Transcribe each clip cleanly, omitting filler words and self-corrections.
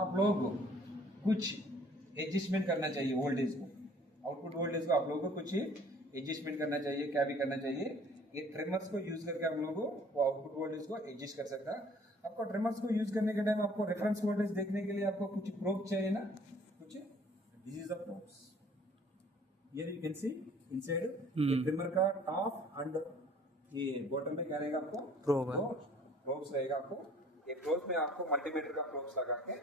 आप लोग कुछ एडजस्टमेंट करना चाहिए वोल्टेज को, आउटपुट वोल्टेज को आप लोगों को कुछ एडजस्टमेंट करना चाहिए। क्या भी करना चाहिए, ये ट्रिमर्स को यूज करके आप लोगों को वो आउटपुट वोल्टेज को एडजस्ट कर सकता है। आपको ट्रिमर्स को यूज करने के टाइम आपको रेफरेंस वोल्टेज देखने के लिए आपको कुछ प्रोब चाहिए ना, कुछ this is the probes. Here you can see inside ये ट्रिमर का टॉप एंड ये बॉटम में क्या रहेगा आपको प्रोब है। प्रोब्स रहेगा आपको। ये प्रोब में आपको मल्टीमीटर का प्रोब्स लगा के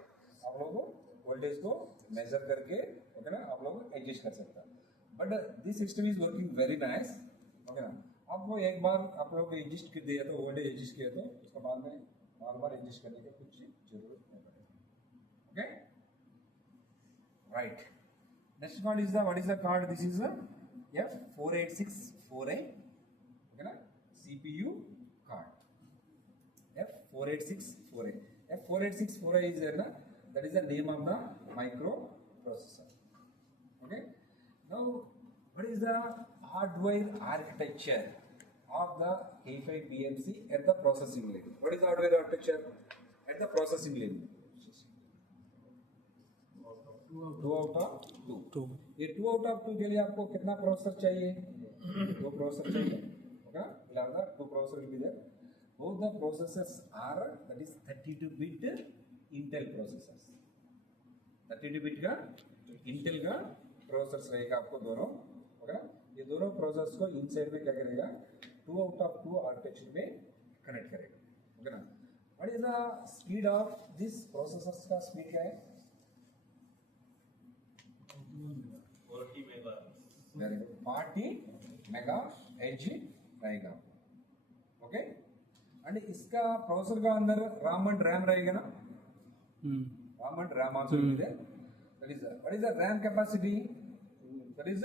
आप लोगों को वोल्टेज को मेजर करके ओके ना आप लोग एडजस्ट कर सकता है। But this system is working very nice okay ना। आपको एक बार आप लोग एडजस्ट कर दिया तो वोल्टेज एडजस्ट किया तो उसके बाद में बार बार एडजस्ट करने की कुछ जरूरत नहीं पड़ेगी। Okay right. Next card is the what is the card, this is the F4864A okay ना CPU card F4864A। F4864A is there na, that is the name of the microprocessor. Okay, now what is the hardware architecture of the K5 BMC at the processing level? What is the hardware architecture at the processing level? 2 out of 2। ये 2 out of 2 के लिए आपको कितना प्रोसेसर चाहिए, 2 प्रोसेसर चाहिए ओके ना। 2 processor will be there. Both the processors are that is 32-bit Intel processors। 32-bit का Intel का प्रोसेसर रहेगा आपको दोनों ओके ना। ये दोनों प्रोसेसर्स को इनसाइड में क्या करेगा 2 out of 2 आर्किटेक्चर में कनेक्ट करेगा ओके ना। What is the speed of this processors का स्पीड क्या है 40 mega. Very good 40 mega H रहेगा ओके। एंड इसका प्रोसेसर का अंदर RAM एंड RAM रहेगा ना, RAM and RAM also will be there. That is what is the RAM capacity, that is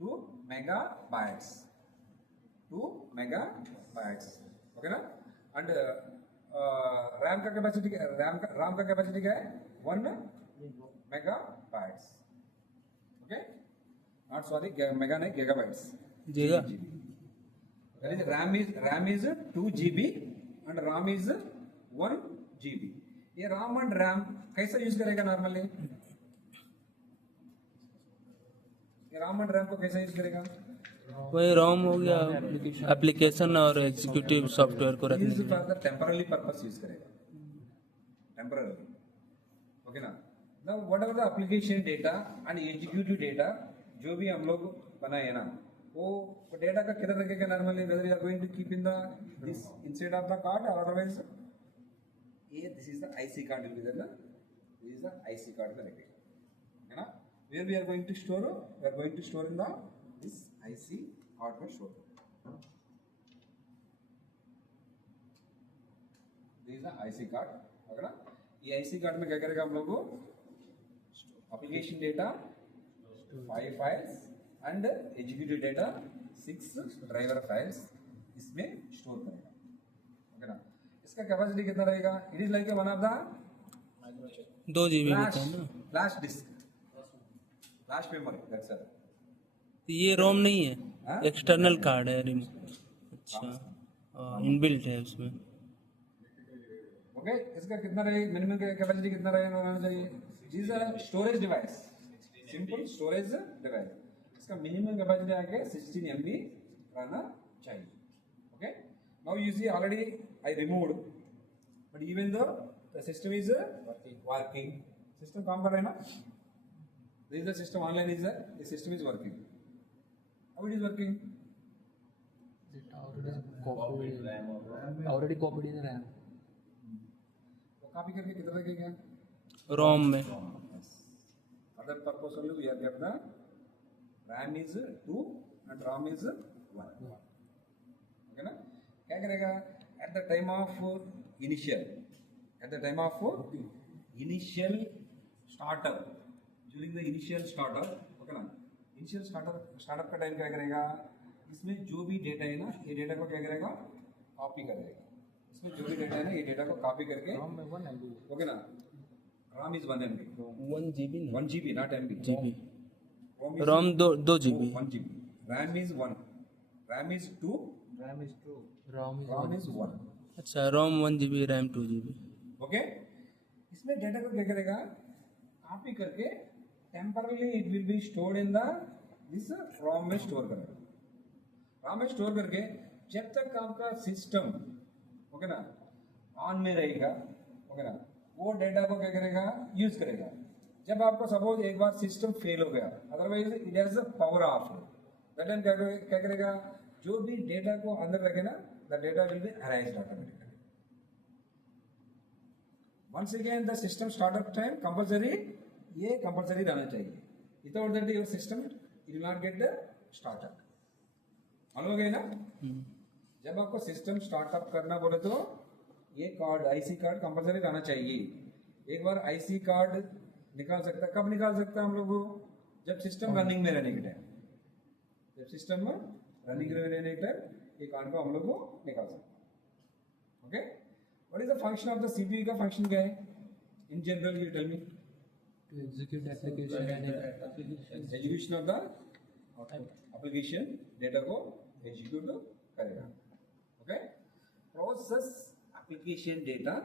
2 megabytes 2 megabytes okay ना। And RAM का capacity RAM का capacity क्या है 1 megabytes okay not sorry mega नहीं gigabytes जीगा। that is RAM is 2 GB and RAM is 1 GB। ये RAM and RAM कैसा यूज करेगा नॉर्मली, ये RAM and RAM को कैसा यूज करेगा वही रोम हो गया एप्लीकेशन और एग्जीक्यूटिव सॉफ्टवेयर को रखने के लिए। टेम्पररी पर्पस यूज करेगा टेम्पररी ओके ना। Now what ever the application data and executive data जो भी हम लोग बनाए ना वो डेटा का किधर रखेगा normally, whether you are going to keep in the this inside of the card or otherwise ये this is the IC card will be there ना, this is the IC card में रखेगा है ना। Where we are going to store, we are going to store in the this IC card में store करेंगे। This is the IC card okay ना। ये IC card में क्या करेगा हम लोग को application data 5 files and executive data 6 driver files इसमें स्टोर करेगा ओके ना। इसका कैपेसिटी कितना रहेगा, it is like one of the 2 GB होता है ना। Flash disk flash memory that's it. तो ये रोम नहीं है, हाँ? एक्सटर्नल कार्ड है अच्छा इनबिल्ट है उसमें। ओके इसका कितना रहेगा, मिनिमम कैपेसिटी कितना रहना चाहिए, it is a storage device, simple storage device. इसका मिनिमम कैपेसिटी आके 16 MB रहना चाहिए okay. Now you see already I removed but even though the system is working, system काम कर रहा है ना। This is the system online is the system is working, how it is working, already copied in RAM। वो copy करके किधर रखेगा ROM में। Other purpose only we have kept the RAM is 2 and ROM is 1 ओके ना। क्या करेगा at the time of initial, at the time of initial startup, during the initial startup okay ना। Initial startup का टाइम क्या करेगा, इसमें जो भी डेटा है ना ये डेटा को क्या करेगा कॉपी करेगा, इसमें जो भी डेटा है ना ये डेटा को कॉपी करके ओके ना। RAM is 1 MB 1 GB 1 GB not MB GB ROM is Rome 2 GB 1 GB, RAM is 1, RAM is 2, RAM is ROM is 1 अच्छा रोम 1 GB रैम 2 GB ओके, इसमें डेटा को क्या करेगा, कॉपी करके temporarily it will be stored in the this ROM में स्टोर करेगा। रॉम में स्टोर करके जब तक आपका सिस्टम ओके ना ऑन में रहेगा ओके ना, वो डेटा को क्या करेगा, यूज करेगा। जब आपको सपोज एक बार सिस्टम फेल हो गया, otherwise it has power off, that time क्या करेगा, जो भी डेटा को अंदर रखे ना, the data will be arranged automatically. Once again the system startup time compulsory, ये कंपल्सरी रहना चाहिए, without that your system it will not get the startup. मालूम हो गई ना? जब आपको सिस्टम स्टार्टअप करना बोले तो ये कार्ड, आईसी कार्ड कंपल्सरी रहना चाहिए। एक बार आईसी कार्ड निकाल सकता है, कब निकाल सकता है हम लोग, जब सिस्टम रनिंग में रहने के टाइम, जब सिस्टम में रनिंग में रहने के टाइम ये कार्ड को हम लोग को निकाल सकते हैं। Okay, what is the function of the CPU का फंक्शन क्या है in general, you tell me. To execute application data. Execution of the application data को एग्जीक्यूट करेगा। Okay, process application data,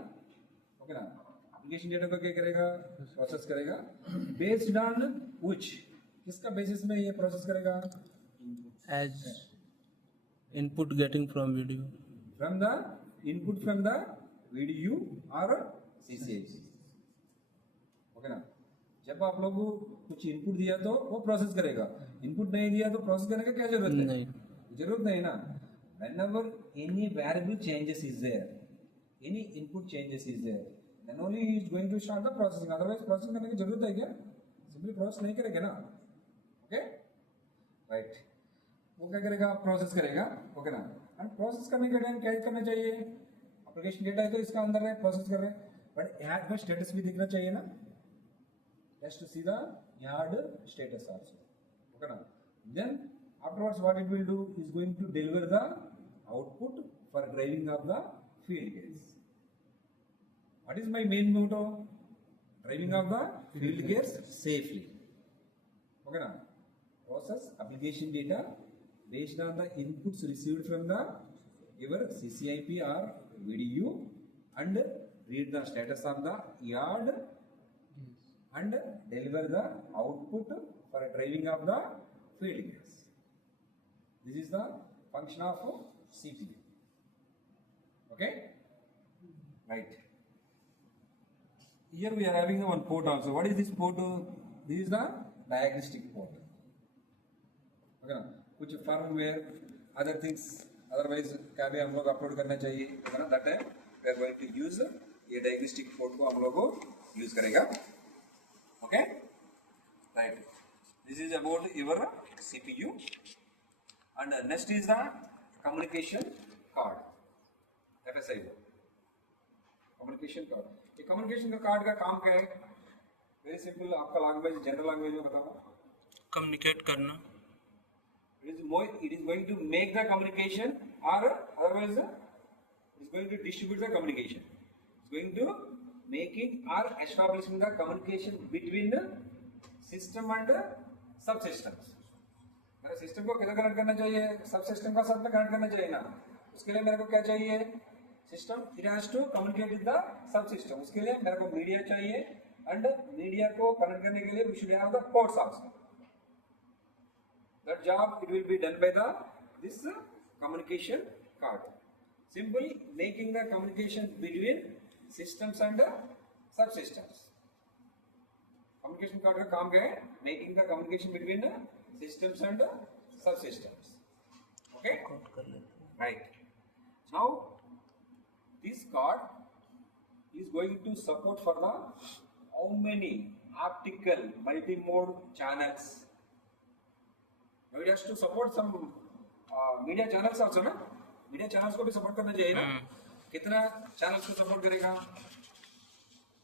okay ना, एप्लीकेशन डेटा को क्या करेगा, process करेगा। बेस्ड ऑन व्हिच, किसका बेसिस में ये प्रोसेस करेगा, As input getting from video. From the input from the video और सीसीएच। ओके ना, जब आप लोग कुछ इनपुट दिया तो वो प्रोसेस करेगा, इनपुट नहीं दिया तो प्रोसेस करने का क्या जरूरत है, नहीं। जरूरत नहीं ना। whenever any variable changes is there, any input changes is there, then only he is going to start the processing, otherwise processing करने की जरूरत है क्या, सिंपली प्रोसेस नहीं करेगा ना। ओके राइट, वो क्या करेगा, प्रोसेस करेगा। ओके ना, एंड प्रोसेस करने के टाइम क्या करना चाहिए, एप्लीकेशन डेटा है तो इसका अंदर है, प्रोसेस कर रहे हैं, बट यार्ड का स्टेटस भी दिखना चाहिए ना, just to see the yard status also. Okay na? Then afterwards what it will do is going to deliver the output for driving of the field gates. What is my main motto? Driving of the field gates safely. Okay na? Process application data based on the inputs received from the your CCIP or VDU and read the status of the yard and deliver the output for driving of the field gates. This is the function of CPU. Okay? Right. Here we are having one port also. What is this port? This is the diagnostic port. Okay? कुछ firmware, other things, otherwise क्या भी हम लोग अपलोड करना चाहिए, है ना? That time we are going to use ये diagnostic port को हम लोग को use करेगा। Okay, right. This is about your CPU, and next is the communication card, FSI. Communication card. ये communication card का काम क्या है? Very simple. आपका language, general language में बताओ। Communicate करना. It is going to make the communication, or otherwise it is going to distribute the communication. It's going to making or establishing the communication between the system and subsystems. मेरे सिस्टम को किधर कनेक्ट करना चाहिए, सब सिस्टम का सब में कनेक्ट करना चाहिए ना। उसके लिए मेरे को क्या चाहिए, system it has to communicate with the subsystem. उसके लिए मेरे को मीडिया चाहिए, एंड मीडिया को कनेक्ट करने के लिए we should have the ports also. That job it will be done by the this communication card. Simple making the communication between systems and subsystems. Communication card का काम क्या है, making the communication between systems and subsystems. Okay, right. Now this card is going to support for the how many optical multi-mode channels. Now it has to support some media channels also ना, media channels को भी support करना चाहिए ना। कितना चैनल्स को support करेगा,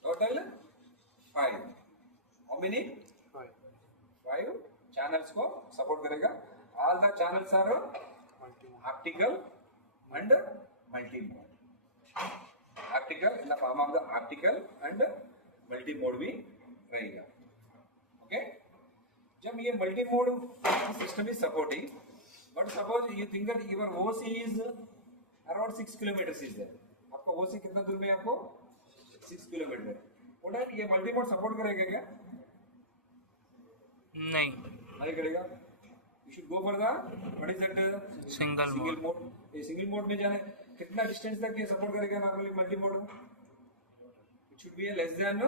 total 5। How many, 5 channels को सपोर्ट करेगा। All the channels are optical and multi mode. Optical in the form of the optical and multi mode भी रहेगा। ओके, जब ये multi mode system is supporting, but suppose you think that your OC is around 6 kilometre is there. आपका OC कितना दूर में है, आपको 6 किलोमीटर। बोला ये मल्टी मोड सपोर्ट करेगा क्या? नहीं, नहीं करेगा। You should go for the what is that single single mode. Mode. ये सिंगल मोड में जाने कितना डिस्टेंस तक ये सपोर्ट करेगा normally multi mode? It should be less than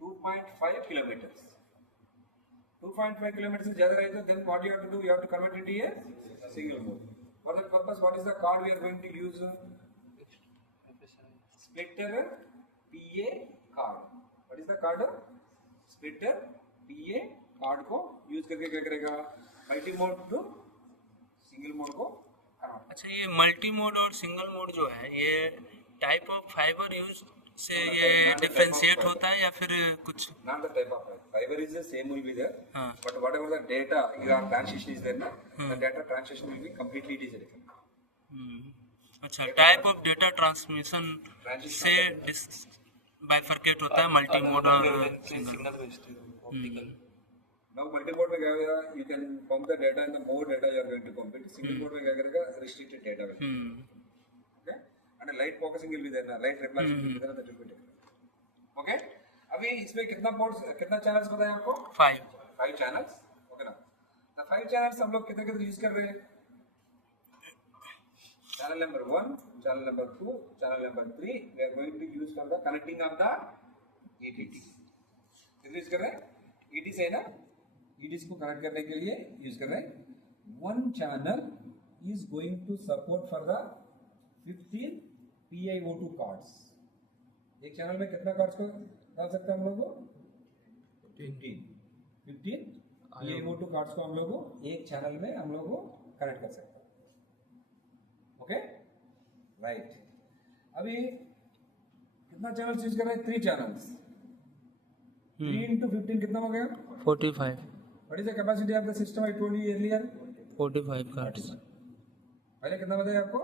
2.5 kilometre. 2.5 kilometre से ज्यादा रहे तो then what you have to do, you have to convert it to a single mode. For that purpose what is the card we are going to use? Splitter PA card. What is the card? Splitter PA card को use करके क्या करेगा? Multi mode to single mode को convert. अच्छा, ये multi mode और single mode जो है ये टाइप ऑफ फाइबर यूज से ये डिफरेंशिएट होता है या फिर कुछ? Not the type of fiber is the same will be there, हाँ। but whatever the data your transition is there, na, the data transition will be completely different. अच्छा, type of data transmission से बाइफरकेट होता है multi mode और single. Now multi-mode में क्या होगा? You can pump the data and the more data you are going to pump it. Single mode में क्या करेगा? Restricted data will. Okay? And a light focusing will be there, na, light reflection will be there, that will be different. Okay? अभी इसमें कितना पोर्ट्स, कितना चैनल्स बताए आपको? 5 channels. Okay ना? The 5 चैनल्स हम लोग कितने कितने यूज कर रहे हैं? Channel number 1, channel number 2, channel number 3 we are going to use for the connecting of the ETT. कितने यूज कर रहे हैं? ET से ना, ETs को कनेक्ट करने के लिए यूज कर रहे हैं। One channel is going to support for the 15 PiO2 cards. एक चैनल में कितना कार्ड्स को डाल सकते हैं हम लोग? 15 PiO2 कार्ड्स को हम लोग एक चैनल में हम लोग कनेक्ट कर सकते हैं। Okay, right. अभी कितना चैनल्स यूज कर रहे हैं? 3 चैनल्स। 3 into 15 कितना हो गया? 45 what is the capacity of the system? I told you earlier 45 कार्ड्स। पहले कितना बताया आपको?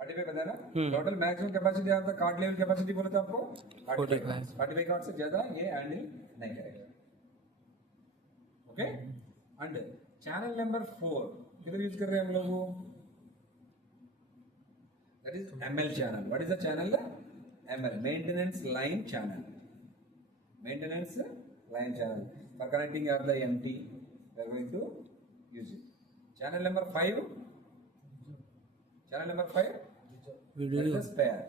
45 बताया ना? Total maximum capacity of the card level capacity बोला था आपको 45। 45 कार्ड से ज्यादा ये हैंडल नहीं करेगा। ओके, एंड चैनल नंबर 4 किधर यूज कर रहे हैं हम लोग? That is ML channel. What is the channel? ML, maintenance line channel. Maintenance line channel. For connecting of the MT, we are going to use it. Channel number 5. Channel number 5. Video. That is the spare.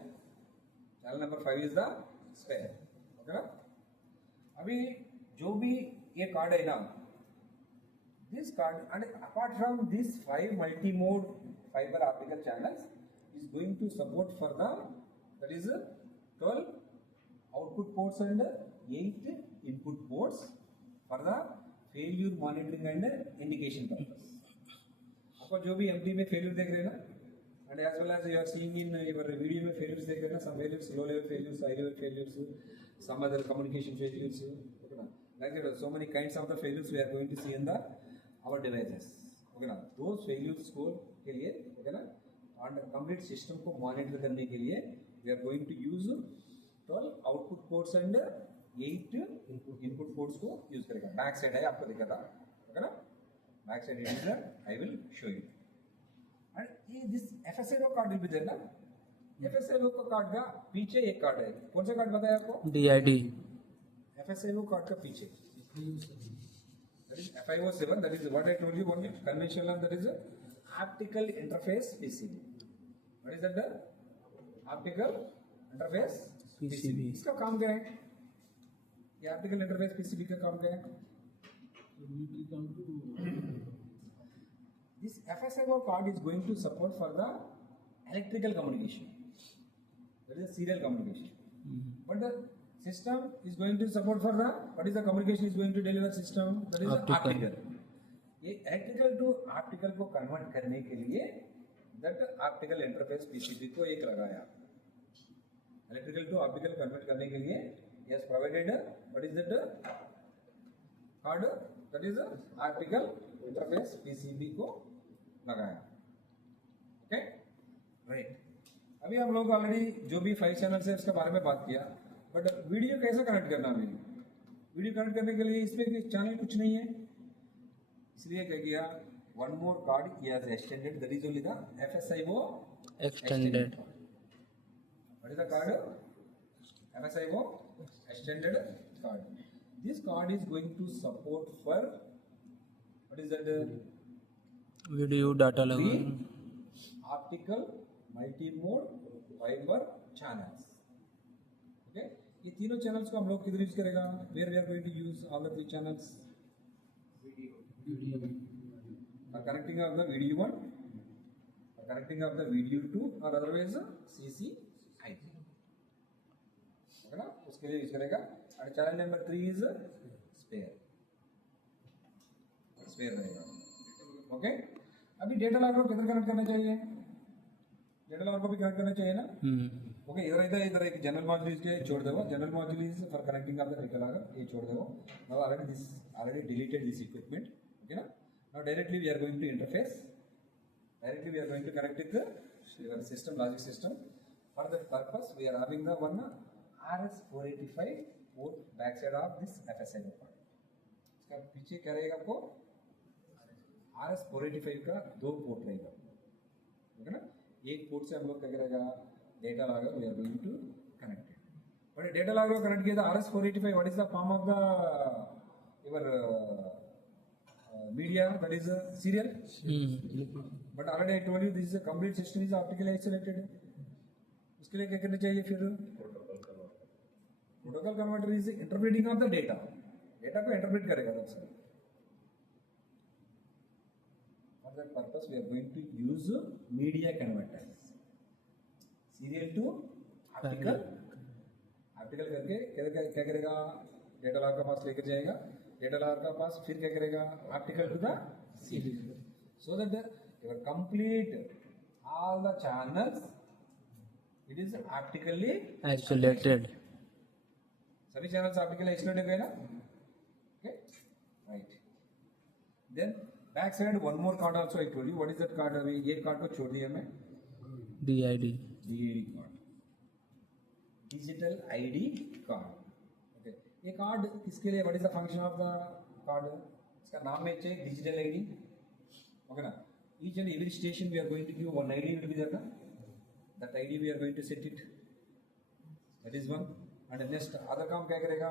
Channel number 5 is the spare. Okay? अभी जो भी ये कार्ड है ना, this card and apart from these 5 multi-mode fiber optical channels is going to support for the, that is 12 output ports and 8 input ports for the failure monitoring and indication purpose. आपको जो भी MT में failure देख रहे हैं ना, and as well as you are seeing in your video में failures देख रहे हैं ना, some failures, low level failures, high level failures, some other communication failures, okay ना, like that, so many kinds of the failures we are going to see in the our devices, okay ना, those failures को के लिए, okay ना, और complete system को मॉनिटर करने के लिए we are going to use 12 output ports and 8 input ports को यूज करेगा। बैक साइड है, आपको दिखा था, ओके ना? Back side it is I will show you. And ये this FSIO card will be there ना। FSIO का कार्ड का पीछे एक कार्ड है, कौन सा कार्ड बताया आपको? DID। FSIO कार्ड का पीछे that is FIO7, that is what I told you, one conventional, that is optical interface PCB. What is that? Optical interface PCB. इसका काम क्या है? ये optical interface PCB का काम क्या है? This FSIO card is going to support for the electrical communication. That is serial communication. But the system is going to support for the, what is the communication is going to deliver system? That is optical. ये electrical to optical को कन्वर्ट करने के लिए that optical interface PCB को एक लगाया। Electrical to optical convert करने के लिए yes provided what is that card? That is optical interface PCB को लगाया। Okay, right. अभी हम लोग ऑलरेडी जो भी 5 चैनल्स है उसके बारे में बात किया, बट वीडियो कैसे कनेक्ट करना है? वीडियो कनेक्ट करने के लिए इसमें चैनल कुछ नहीं है, इसलिए क्या किया? वन मोर कार्ड किया extended, that is only the FSIO extended. What is the card? MSIO extended card. This card is going to support for what is that? Video data लगा Three optical multi-mode fiber channels. Okay, ये तीनों channels को हम लोग किधर यूज करेगा? Where we are going to use all the three channels? For connecting of the video 1, for connecting of the video 2, or otherwise CC/IP. Okay ना? उसके लिए यूज करेगा. और channel number 3 is spare. Spare रहेगा. ओके अभी डेटा लॉगर को किधर कनेक्ट करना चाहिए? डेटा लॉगर को भी कनेक्ट करना चाहिए ना? ओके इधर एक जनरल मॉड्यूल के छोड़ दो. General module is for connecting of the data logger. ये छोड़ दो. Now already deleted this equipment. Okay ना? Now directly we are going to interface. Directly we are going to connect with your system logic system. For that purpose we are having the one RS485 port back side of this FSIO port. इसका पीछे क्या रहेगा आपको? RS485 का 2 पोर्ट रहेगा. ओके ना? एक पोर्ट से हम लोग क्या करेगा? Data logger we are going to connect. But data logger connect किया था RS485. What is the form of the your media? That is serial. But already I told you this is a complete system is optically isolated. उसके लिए क्या करना चाहिए फिर? Protocol converter is interpreting of the data. Data को interpret करेगा सबसे. For that purpose, we are going to use media converters. Serial to optical. Optical करके क्या करेगा? डेटा लॉगर का पास लेकर जाएगा. डेटा लॉगर का पास फिर क्या करेगा? Optical to the serial. So that your complete all the channels it is optically isolated. सभी चैनल्स ऑप्टिकली आइसोलेटेड गए ना? Okay right. Then back side one more card also I told you. What is that card? अभी ये card को छोड़ दिया मैं. DID DID card, digital ID card. Okay ये कार्ड किसके लिए? What is the function of the card? इसका नाम में चाहिए डिजिटल ID. ओके ना? Each and every station we are going to give one ID will be there. That ID we are going to set it. That is one. And next other काम क्या करेगा?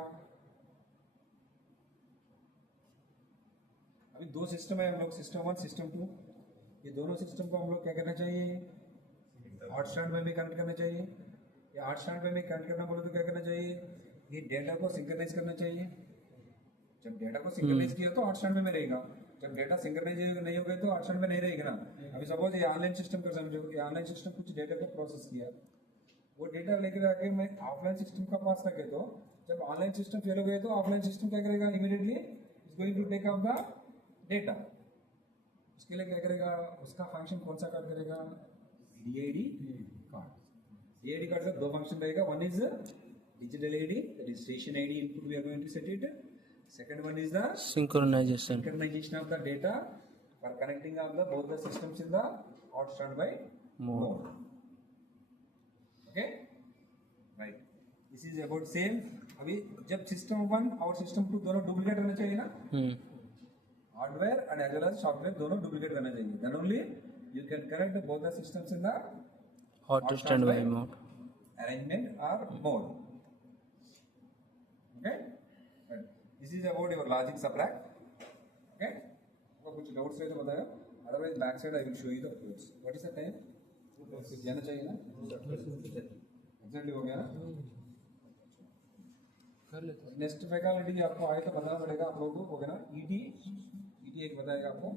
अभी 2 सिस्टम है हम लोग, सिस्टम 1 सिस्टम 2. ये दोनों सिस्टम को हम लोग क्या करना चाहिए? हॉट स्टैंड में भी कनेक्ट करना चाहिए. ये हॉट स्टैंड में कनेक्ट करना बोले तो क्या करना चाहिए? ये डेटा को सिंक्रोनाइज करना चाहिए. जब डेटा को सिंक्रोनाइज किया तो हॉट स्टैंड में रहेगा. जब डेटा सिंक्रोनाइज नहीं हो गया तो हॉट स्टैंड में नहीं रहेगा ना. अभी सपोज ये ऑनलाइन सिस्टम का समझो. ये ऑनलाइन सिस्टम कुछ डेटा को प्रोसेस किया. वो डेटा लेकर आके मैं ऑफलाइन सिस्टम का पास रखे तो जब ऑनलाइन सिस्टम फेल हो गए तो ऑफलाइन सिस्टम क्या करेगा? Immediately is going to take off the data. उसके लिए क्या करेगा? उसका फंक्शन कौन सा कार्ड करेगा? DID card. DID कार्ड का 2 फंक्शन रहेगा. One is digital ID, that is station ID input we are going to set it. Second one is the synchronization synchronization of the data for connecting of the both the systems in the hot standby mode. Okay, right. This is about same. अभी जब सिस्टम 1 और सिस्टम 2 दोनों duplicate रहना चाहिए ना? Hardware and as well as software दोनों duplicate रहना चाहिए. Then only you can connect both the systems in the hot standby mode arrangement or mode. Okay, right. This is about your logic subtract. Okay, आपको कुछ डाउट्स है तो बताओ. Otherwise back side I will show you the codes. What is the time? जाना चाहिए ना? एग्जैक्टली हो गया ना? कर लेते नेक्स्ट फैकल्टी आपको आए तो बताना पड़ेगा आप लोगों को. हो गया ना? ET एक बताएगा आपको.